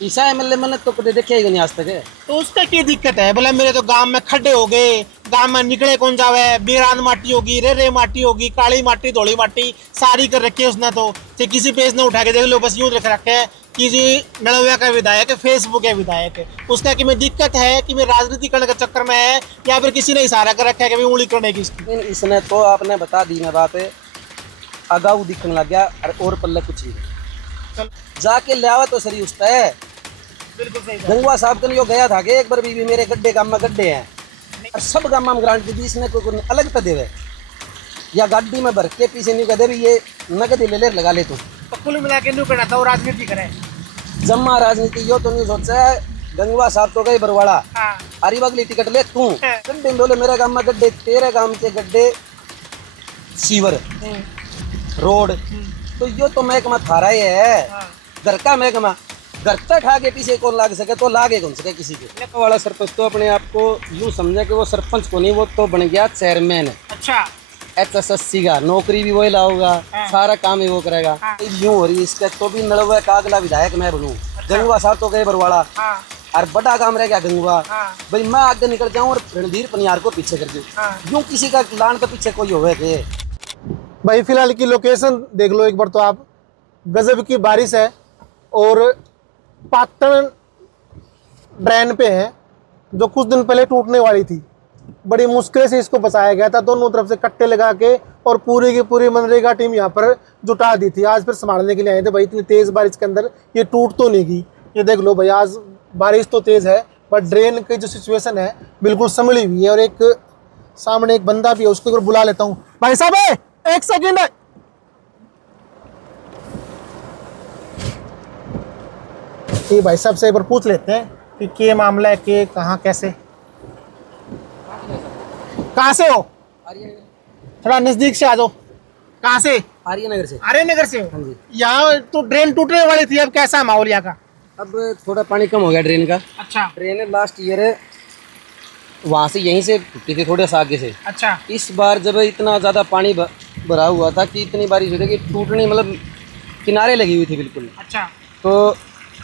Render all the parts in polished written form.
ईसा MLA मैंने तो कभी देखा ही नहीं आज तक है। तो उसका क्या दिक्कत है? बोला मेरे तो गांव में खड्डे हो गए, गांव में निकले कौन जावे, बीरान माटी होगी, रे माटी होगी, काली माटी धोली माटी सारी कर रखी है उसने। तो किसी पेज ने उठा के देख लो, बस यूं रख रखे है कि जी नड़ोया का विधायक है, फेसबुक है विधायक है। उसका कि मैं दिक्कत है कि मैं राजनीति करने के चक्कर में है, या फिर किसी ने इशारा कर रखा है कि उंगली करने की इसकी। इसने तो आपने बता दी ना बात, अगाऊ दिखने लग गया और पल्ले कुछ ही जाके लियावा तो सही उसका है। बिल्कुल सही। गंगवा साहब कल यो गया था कि एक बार भी मेरे गड्ढे गांव में गड्ढे हैं और सब गांव में ग्रांट दी, इसने कोई अलग तो देवे या गाड़ी में भर के पीछे नहीं कहते भी ये नगद ले ले लगा ले तू। तो कुल मिला के नहीं करना था, वो राजनीति करे। जम्मा राजनीति यो तो नहीं सोचा है। गंगवा साहब तो गए बरवाड़ा, अरी बगली टिकट ले तू गड्ढे बोले मेरे गांव में गड्ढे, तेरे गांव के गड्ढे सीवर रोड, तो यो तो महकमा थारा ही है, घर का महकमा। घर तक आगे पीछे कौन लाग सके तो लागे कौन सके किसी के। वाला सरपंच तो अपने आप को यूं समझे कि वो सरपंच को नहीं, वो तो बन गया चेयरमैन। अच्छा। HSSC का नौकरी भी वही लाऊंगा, सारा काम ही वो करेगा। यूं हो रही इसके तो भी नड़वा का अगला विधायक मैं बनूं। गंगवा साहब तो गए बरवाड़ा और बड़ा काम रह गया गंगवा, भाई मैं आगे निकल जाऊं और रणधीर पनियार को पीछे कर दूं। यूं किसी का लान तो पीछे कोई होवे थे। भाई फिलहाल की लोकेशन देख लो एक बार तो आप, गजब की बारिश है और पाटन ड्रेन पे है जो कुछ दिन पहले टूटने वाली थी। बड़ी मुश्किल से इसको बचाया गया था, दोनों तरफ से कट्टे लगा के, और पूरी की पूरी मनरेगा टीम यहाँ पर जुटा दी थी। आज फिर संभालने के लिए आए थे। भाई इतनी तेज़ बारिश के अंदर ये टूट तो नहीं गई। ये देख लो भाई, आज बारिश तो तेज़ है बट ड्रेन की जो सिचुएशन है बिल्कुल संभली हुई है। और एक सामने एक बंदा भी है, उसको एक बार बुला लेता हूँ। भाई साहब है, एक सेकेंड है। ये भाई साहब से एक बार पूछ लेते हैं कि क्या मामला है, कि कहाँ कैसे, कहाँ से हो? थोड़ा नजदीक से आ जाओ। कहाँ से? आर्यनगर से। आर्यनगर से हो? हाँ जी। यहाँ तो ड्रेन टूटने वाली थी, अब कैसा माहौल यहाँ का? अब थोड़ा पानी कम हो गया ड्रेन का। अच्छा। ड्रेन लास्ट ईयर वहाँ से यहीं से टूटी थी, थोड़े सा आगे से। अच्छा। इस बार जब इतना ज़्यादा पानी भरा हुआ था कि इतनी बारिश हुई थी कि टूटने मतलब किनारे लगी हुई थी बिल्कुल। अच्छा। तो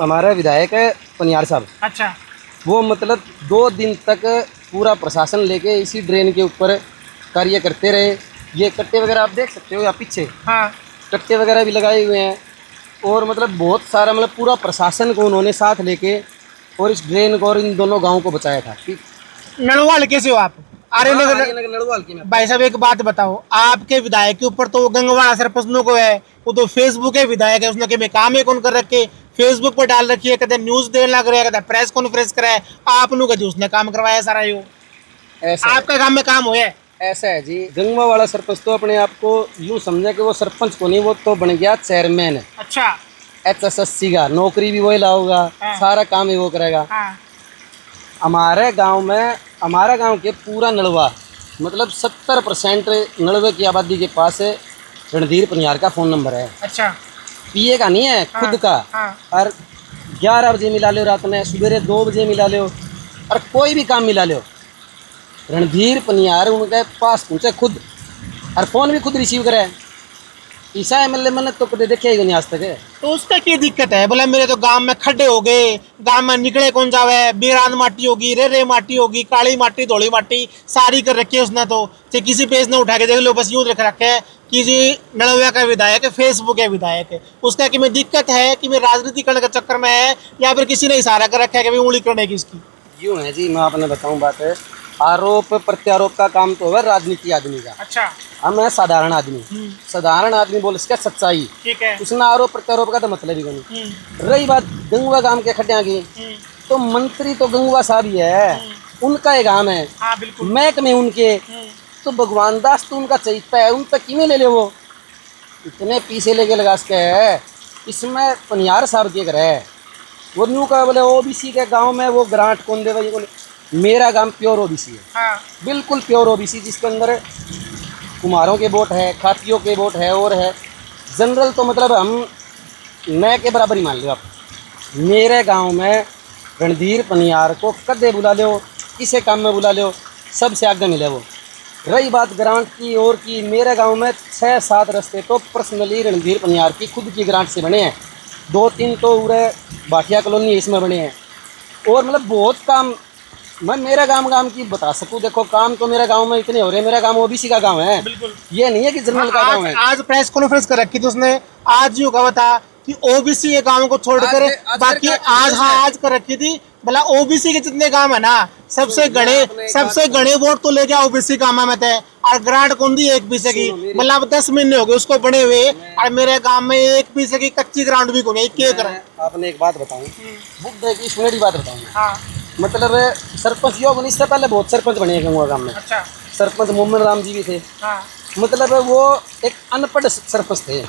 हमारा विधायक है पनियार साहब। अच्छा। वो मतलब 2 दिन तक पूरा प्रशासन लेके इसी ड्रेन के ऊपर कार्य करते रहे। ये कट्टे वगैरह आप देख सकते हो या पीछे, हाँ, कट्टे वगैरह भी लगाए हुए हैं। और मतलब बहुत सारा मतलब पूरा प्रशासन को उन्होंने साथ लेके और इस ड्रेन को और इन दोनों गाँव को बचाया था। नड़वाल कैसे हो आप? आर्यनगर नड़वाल की। भाई साहब एक बात बताओ, आपके विधायक के ऊपर तो गंगवाड़ा सरपंच को है, वो तो फेसबुक है विधायक है, उसने के काम है कौन कर रखे, फेसबुक पर डाल रखी है, कहते न्यूज देने लग रहा है, कहते प्रेस कॉन्फ्रेंस कराए। आप नु कहते उसने काम करवाया सारा। यो आपका काम में काम हुआ है? ऐसा है जी, गंगवा वाला सरपंच तो अपने आप को यूं समझे कि वो सरपंच को नहीं, वो तो बन गया चेयरमैन। अच्छा। HSSC का नौकरी भी वही लाऊंगा, सारा काम ही वो करेगा। हमारे गांव में, हमारा गांव के पूरा नलवा मतलब 70% नलवे की आबादी के पास रणधीर पनियार का फ़ोन नंबर है। अच्छा। पीए का नहीं है, खुद का। और 11 बजे मिला लो, रात में सवेरे 2 बजे मिला लो, और कोई भी काम मिला लो, रणधीर पनियार उनके पास पहुँचे खुद, और फ़ोन भी खुद रिसीव करे। ईसा एमएलए मैंने तो कभी देखा ही नहीं आज तक है। तो उसका क्या दिक्कत है? बोला मेरे तो गांव में खड्डे हो गए, गांव में निकले कौन जावे, बीरान माटी होगी, रे माटी होगी, काली माटी धोली माटी सारी कर रखी है उसने। तो किसी पेज ने उठा के देख लो, बस यूं रख रखे है कि जी नड़ोया का विधायक है, फेसबुक है विधायक है। उसका कि मैं दिक्कत है कि मैं राजनीति करने के चक्कर में है, या फिर किसी ने इशारा कर रखा है कि उंगली करने की इसकी। यूँ है जी, मैं आपने बताऊँ बात है, आरोप प्रत्यारोप का काम तो है राजनीति आदमी का। अच्छा। हम है साधारण आदमी। साधारण आदमी बोल इसका सच्चाई, ठीक है, उसमें आरोप प्रत्यारोप का तो मतलब ही नहीं। रही बात गंगवा गांव के खड्डिया की, तो मंत्री तो गंगवा साहब ही है, उनका एक काम है। हाँ, बिल्कुल। महकमे उनके, तो भगवान दास तो उनका चहिता है, उन तक किमें ले ले, वो इतने पीछे लेके लगा सके है। इसमें पनियार साहब के घर है, वो न्यू का बोले ओबीसी के गाँव में वो ग्रांट कौन दे भाई, बोले मेरा गांव प्योर ओबीसी है। हाँ। बिल्कुल प्योर ओबीसी, जिसके अंदर कुमारों के वोट है, खातियों के वोट है, और है जनरल तो मतलब हम नए के बराबर ही मान लो आप। मेरे गांव में रणधीर पनियार को कदे बुला लो, किसे काम में बुला लो, सबसे आगे मिले वो। रही बात ग्रांट की और की, मेरे गांव में 6-7 रास्ते तो पर्सनली रणधीर पनियार की खुद की ग्रांट से बने हैं। 2-3 तो पूरे भाटिया कॉलोनी इसमें बने हैं। और मतलब बहुत काम मैं मेरा गांव की बता सकूं। देखो काम तो मेरे गांव में इतने हो रहे हैं। मेरा गांव ओबीसी का गांव है, बिल्कुल ये नहीं है कि जनरल का गांव है। आज प्रेस कॉन्फ्रेंस कर रखी थी उसने, आज यूँ कहा था कि ओबीसी के गांव को छोड़कर बाकी आज कर रखी थी। भला ओबीसी के जितने गांव है ना, सबसे गणे वोट तो ले गया ओबीसी गांव में थे, और ग्रांट कौन दी एक पैसे की, मतलब 10 महीने हो गए उसको बने हुए, और मेरे गांव में एक पैसे की कच्ची ग्रांट भी कौन है। क्या करें? आपने एक बात बताऊं, बुक की सुनेरी बात बताऊं। मतलब सरपंच योग बनी, इससे पहले बहुत सरपंच बने गंगवा गांव में। अच्छा। सरपंच मोहम्मद राम जी भी थे। मतलब वो एक अनपढ़ सरपंच थे।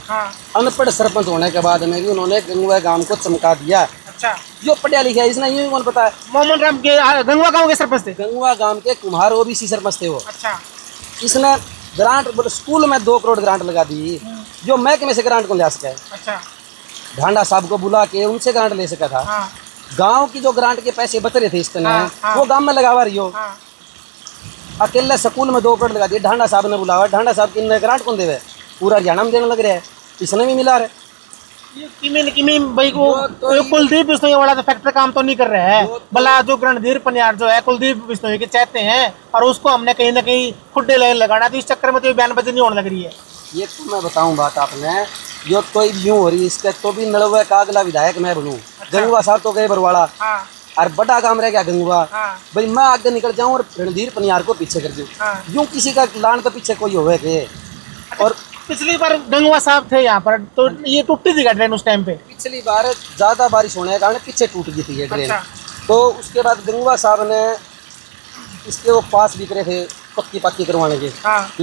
अनपढ़ सरपंच होने के बाद में भी उन्होंने गंगवा गांव को चमका दिया। अच्छा। जो पढ़ा लिखा है इसने यूँ कौन पता है। मोहम्मद राम के गंगवा गांव के सरपंच थे। गंगवा गांव के कुम्हार ओबीसी सरपंच थे वो। अच्छा। इसने ग्रांट बोले स्कूल में 2 करोड़ ग्रांट लगा दी, जो महकमे से ग्रांट को ले सके। अच्छा। ढांडा साहब को बुला के उनसे ग्रांट ले सका था। गांव की जो ग्रांट के पैसे बच रहे थे इस तरह, वो गांव में लगावा रही हो। अकेले स्कूल में 2 करोड़ लगा दिए। ढांडा साहब ने बुलावा, ढांडा साहब की ग्रांट कौन देवे, पूरा हरियाणा में देने लग रहा है, इसने भी मिला रहे। भाई को कुलदीप बिश्नोई वाला तो फैक्ट्री काम तो नहीं कर रहा है, भला जो रणधीर पनियार जो है कुलदीप बिश्नोई के चाहते हैं, और उसको हमने कहीं ना कहीं खुड्डे लगाना, तो इस चक्कर में तो बयानबाजी नहीं होने लग रही है। ये तो मैं बताऊं बात आपने, जो तो यूँ हो रही है इसके तो भी नड़वे का अगला विधायक मैं बनूं। गंगवा साहब तो गए बरवाड़ा, और बड़ा काम रह गया गंगवा। भाई मैं आगे निकल जाऊं और रणधीर पनियार को पीछे कर दूं, यूं किसी का लान तो पीछे कोई होवे के। और पिछली बार गंगवा साहब थे यहाँ पर, तो ये टूटी थी ट्रेन उस टाइम पे। पिछली बार ज्यादा बारिश होने के कारण पीछे टूट गई थी ये ट्रेन। तो उसके बाद गंगवा साहब ने इसके वो पास बिक रहे थे पक्की करवाने के।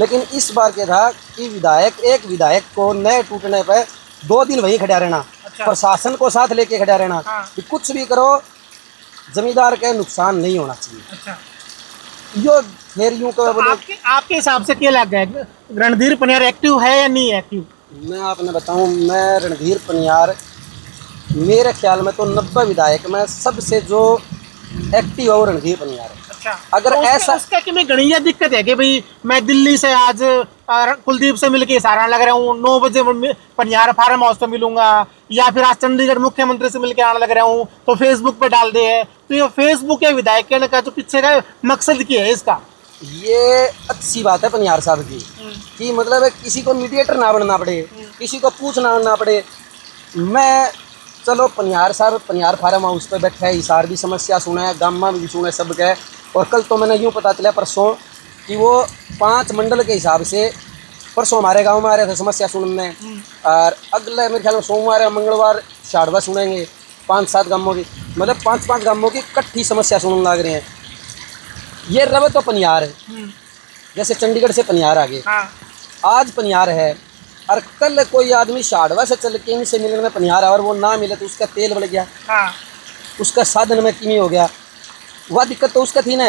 लेकिन इस बार क्या था कि एक विधायक को नए टूटने पर 2 दिन वहीं खड़ा रहना। अच्छा। प्रशासन को साथ लेके खड़ा रहना। कि कुछ भी करो जमींदार के नुकसान नहीं होना चाहिए। अच्छा। यो फिर यूं तो आपके हिसाब से क्या लग गया, रणधीर पनियार एक्टिव है या नहीं एक्टिव? मैं आपने बताऊं, मैं रणधीर पनियार मेरे ख्याल में तो 90 विधायक में सबसे जो एक्टिव है वो रणधीर पनियार है। अच्छा। अगर तो ऐसा उसका कि मैं गणिया दिक्कत है कि भाई मैं दिल्ली से आज कुलदीप से मिलके सारा लग रहा हूँ, 9 बजे पनियार फार्म हाउस पे मिलूंगा, या फिर आज चंडीगढ़ मुख्यमंत्री से मिलके आने लग रहा हूँ, तो फेसबुक पे डाल दे है। तो ये फेसबुक के विधायक का जो पीछे का मकसद क्या है इसका? ये अच्छी बात है पनियार साहब की कि मतलब किसी को मीडिएटर ना बनना पड़े, किसी को पूछना ना पड़े। मैं चलो पनियार साहब पनियार फार्म हाउस पे बैठे है, हिसार भी समस्या सुना है, गामा भी सुना है सब के। और कल तो मैंने यूँ पता चला परसों कि वो 5 मंडल के हिसाब से परसों हमारे गांव में आ रहे थे समस्या सुनने, और अगले मेरे ख्याल में सोमवार या मंगलवार शाड़वा सुनेंगे 5-7 गांवों की, मतलब 5-5 गांवों की इकट्ठी समस्या सुनने लग रहे हैं। ये रवे तो पनियार है, जैसे चंडीगढ़ से पनियार आ गए। आज पनियार है और कल कोई आदमी शाड़वा से चल के इनसे मिलने में पनियार है और वो ना मिले तो उसका तेल बढ़ गया। उसका साधन में कमी हो गया। वह दिक्कत तो उसका थी ना।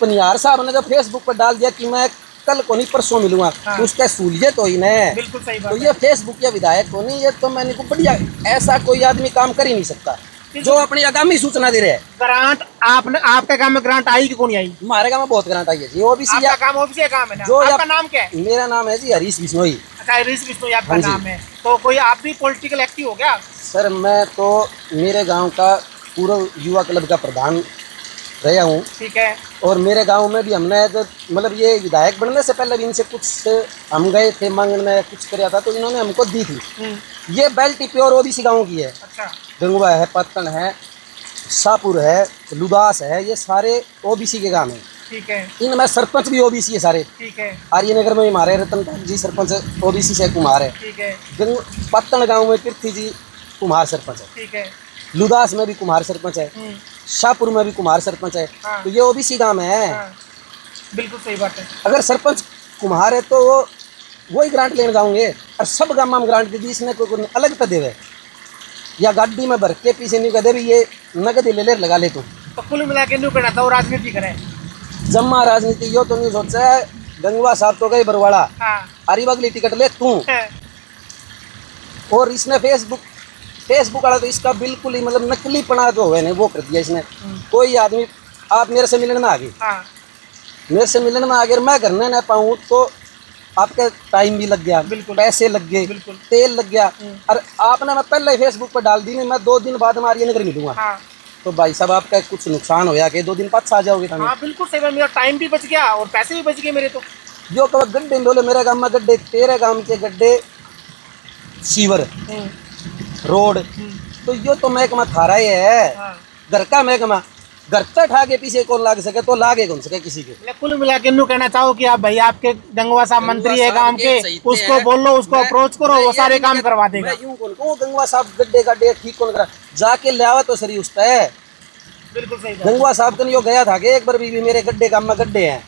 पनियार साहब ने जब फेसबुक पर डाल दिया कि मैं कल को नहीं परसों मिलूंगा, तो उसका सहूलियत हो ही ना। बिल्कुल सही बात। तो ये फेसबुक या विधायक को नहीं, ये तो मैंने को बढ़िया ऐसा कोई आदमी काम कर ही नहीं सकता जो अपनी आगामी सूचना दे रहे हैं। ग्रांट आपने आपके काम में ग्रांट आई कि कौन आई? हमारे गाँव में बहुत ग्रांट आई है जी। ओबीसी काम है ना। जो आपका नाम क्या है? मेरा नाम है जी हरीश बिश्नोई। अच्छा, हरीश बिश्नोई आपका नाम है। तो कोई आप भी पॉलिटिकल एक्टिव हो गया? सर मैं तो मेरे गाँव का पूर्व युवा क्लब का प्रधान रहा हूँ। ठीक है। और मेरे गांव में भी हमने जो मतलब ये विधायक बनने से पहले भी इनसे कुछ हम गए थे मांगने, कुछ कराया था तो इन्होंने हमको दी थी। ये बेल्ट प्योर ओबीसी गांव की है। अच्छा। गंगवा है, पत्तन है, शाहपुर है, लुदास है, ये सारे ओबीसी के गांव हैं। ठीक है। इनमें सरपंच भी ओबीसी है सारे। ठीक है। आर्यनगर में हमारे रतन जी सरपंच ओबीसी से कुम्हार है। ठीक है। पत्तन गाँव में पृथ्वी जी कुम्हार सरपंच है। ठीक है। लुदास में भी कुम्हार सरपंच है, शाहपुर में भी कुम्हार सरपंच है। हाँ। तो ये ओबीसी गांव है। हाँ। बिल्कुल सही बात है। अगर सरपंच कुम्हार है तो वो ही ग्रांट लेने जाऊंगे और सब गांव में ग्रांट दे दी, इसने कोई अलग तो देवे या गाड़ी में भर के पीछे नहीं कहते भी ये नगद ले ले लगा ले तू। तो कुल मिला के नहीं करना था, वो राजनीति करे जम्मा राजनीति। यो तो नहीं सोचा है गंगवा साहब तो गए बरवाड़ा। हाँ। अरीबगली टिकट ले तू। और इसने फेसबुक वाला तो इसका बिल्कुल ही मतलब नकली पना जो है ना वो कर दिया इसने। कोई आदमी आप मेरे से मिलने में आ गए, मेरे से मिलने में आ गए, मैं करने ना पाऊँ तो आपका टाइम भी लग गया, बिल्कुल, पैसे लग गए, बिल्कुल, तेल लग गया, और आपने मैं पहले फेसबुक पर डाल दी नहीं, मैं 2 दिन बाद हमारी नगर मिलूंगा। हाँ तो भाई साहब आपका कुछ नुकसान होया कि 2 दिन पास आ जाओगे। हाँ बिल्कुल सही बात, मेरा टाइम भी बच गया और पैसे भी बच गए मेरे। तो जो कहो गड्ढे में बोले मेरे गांव में गड्ढे, तेरे गांव के गड्ढे, सीवर, रोड, तो यो तो महकमा थारा ही है, हाँ। घर का महकमा। घर से ठा के पीछे कौन लाग सके, तो लागे कौन सके किसी के। मैं कुल मिला के कहना चाहूँ कि आप भैया आपके गंगवा साहब मंत्री है गांव के, उसको बोल लो, उसको अप्रोच करो, वो सारे काम करवा देगा। मैं यूं कौन को गंगवा साहब गड्ढे का डेट ठीक कौन करा, जाके ले आवा तो सही उसका है। बिल्कुल सही बात। गंगवा साहब कन यो गया था कि एक बार भी मेरे गड्ढे गांव में गड्ढे हैं।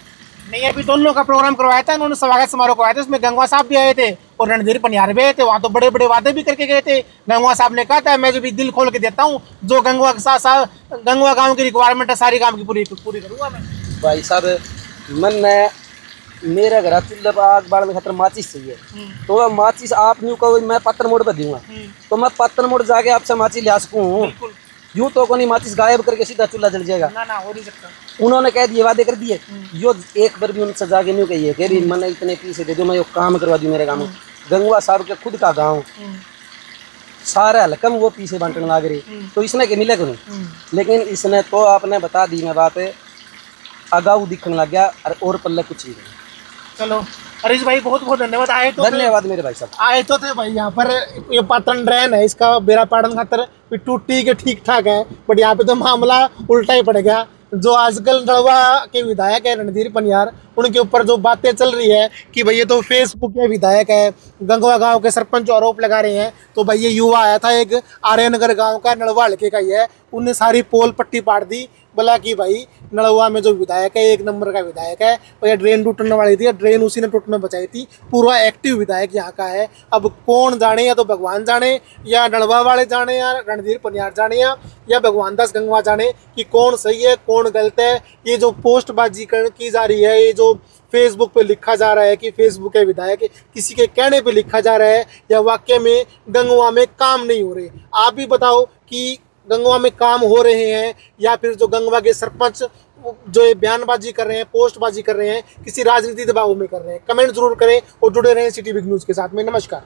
नहीं, अभी दोनों का प्रोग्राम करवाया था उन्होंने, स्वागत समारोह करवाया था, उसमें गंगवा साहब भी आए थे और रणधीर पनियार भी आए थे। वहाँ तो बड़े बड़े वादे भी करके गए थे। गंगवा साहब ने कहा था मैं जो भी दिल खोल के देता हूँ, जो गंगवा के साथ गंगवा गांव की रिक्वायरमेंट है सारी काम की पूरी करूँगा मैं। भाई साहब मैंने मेरे घर चूल्हे आग बाढ़ में खतर माचिस चाहिए, तो माचिस आप न्यू कहो मैं पत्थर मोड़ पर दूंगा, तो मैं पत्थर मोड़ जाके आपसे माचिस ले सकूँ। यूं तो कोई माचिस गायब करके सीधा चूल्हा जल जाएगा, ना हो नहीं सकता। उन्होंने कह दिए, वादे कर दिए। यो एक बार भी उनसे जाके नहीं कहिए कि मैंने इतने पैसे दे दो, मैं यो काम करवा दूं मेरे गाँव में। गंगवा साहब के खुद का गाँव सारा हलकम वो पीछे बांटने लग रही, तो इसने के मिले को नहीं। लेकिन इसने तो आपने बता दी मैं बात, अगाऊ दिखने लग गया और पल्ले कुछ ही नहीं। चलो हरीश भाई बहुत बहुत धन्यवाद। आए तो धन्यवाद मेरे भाई साहब, आए तो थे भाई। यहाँ पर ये पाटन ड्रेन है, इसका बेरा पाटन खातर टूटी के ठीक ठाक है, बट यहाँ पे तो मामला उल्टा ही पड़ गया। जो आजकल नलवा के विधायक है रणधीर पनियार, उनके ऊपर जो बातें चल रही है कि भाई ये तो फेसबुक के विधायक है, गंगवा गांव के सरपंच आरोप लगा रहे हैं। तो भाई ये युवा आया था एक आर्यनगर गांव का, नलवा हल्के का ही है, उनने सारी पोल पट्टी पाड़ दी, बोला कि भाई नलवा में जो विधायक है 1 नंबर का विधायक है, और ये ड्रेन टूटने वाली थी, ड्रेन उसी ने टूटने बचाई थी, पूरा एक्टिव विधायक यहाँ का है। अब कौन जाने, या तो भगवान जाने, या नलवा वाले जाने, या रणधीर पनियार जाने, या भगवान दास गंगवा जाने कि कौन सही है कौन गलत है। ये जो पोस्टबाजी की जा रही है, ये जो फेसबुक पे लिखा जा रहा है कि फेसबुक के विधायक, किसी के कहने पे लिखा जा रहा है, या वाकई में गंगवा में काम नहीं हो रहे। आप भी बताओ कि गंगवा में काम हो रहे हैं, या फिर जो गंगवा के सरपंच जो ये बयानबाजी कर रहे हैं, पोस्टबाजी कर रहे हैं, किसी राजनीति दबाव में कर रहे हैं। कमेंट जरूर करें और जुड़े रहें सिटी बिग न्यूज़ के साथ में। नमस्कार।